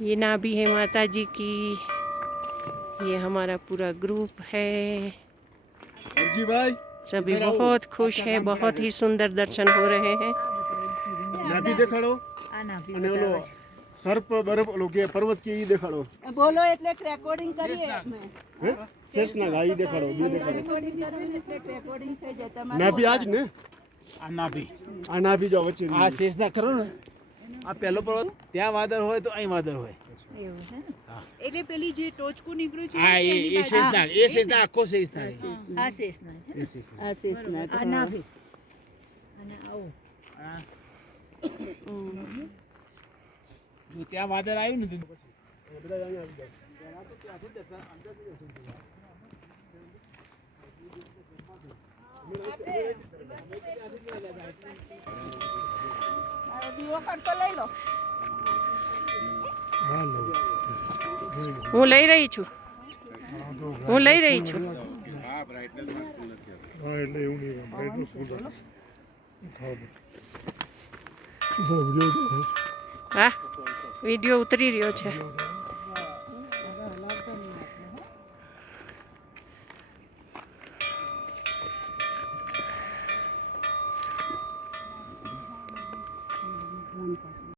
ये नाभि है माता जी की। ये हमारा पूरा ग्रुप है। जी भाई सभी बहुत खुश हैं, बहुत ही सुंदर दर्शन हो रहे हैं। नाभि देखाड़ो અને ઓલો સર્પ બરફ ઓલો કે પર્વત કે ઈ દેખાડો બોલો એટલે રેકોર્ડિંગ કરીએ અમે હે શેષનાગ આ ઈ દેખાડો બે દેખાડો રેકોર્ડિંગ કરવી ને એટલે રેકોર્ડિંગ થઈ જાય તમારું નાભી આજ ને આ નાભી આ નાભી જો વચ્ચે આ શેષનાગ ખરો ને આ પહેલો પર્વત ત્યાં વાદળ હોય તો અહીં વાદળ હોય એવું છે એટલે પેલી જે ટોચકું નીકળ્યું છે હા એ શેષનાગ આખો શેષનાગ આ શેષનાગ એ શેષનાગ આ શેષનાગ આ નાભી અને આવું જો ત્યાં વાદળ આવ્યું ને તો બધા અહીંયા આવી જાય દીવો કરતો લઈ લો હું લઈ રહી છું, હું લઈ રહી છું. હા બ્રાઇટનેસ ફૂલ નથી હા એટલે એવું નહીં બ્રાઇટનેસ ફૂલ હા, વિડીયો ઉતરી રહ્યો છે.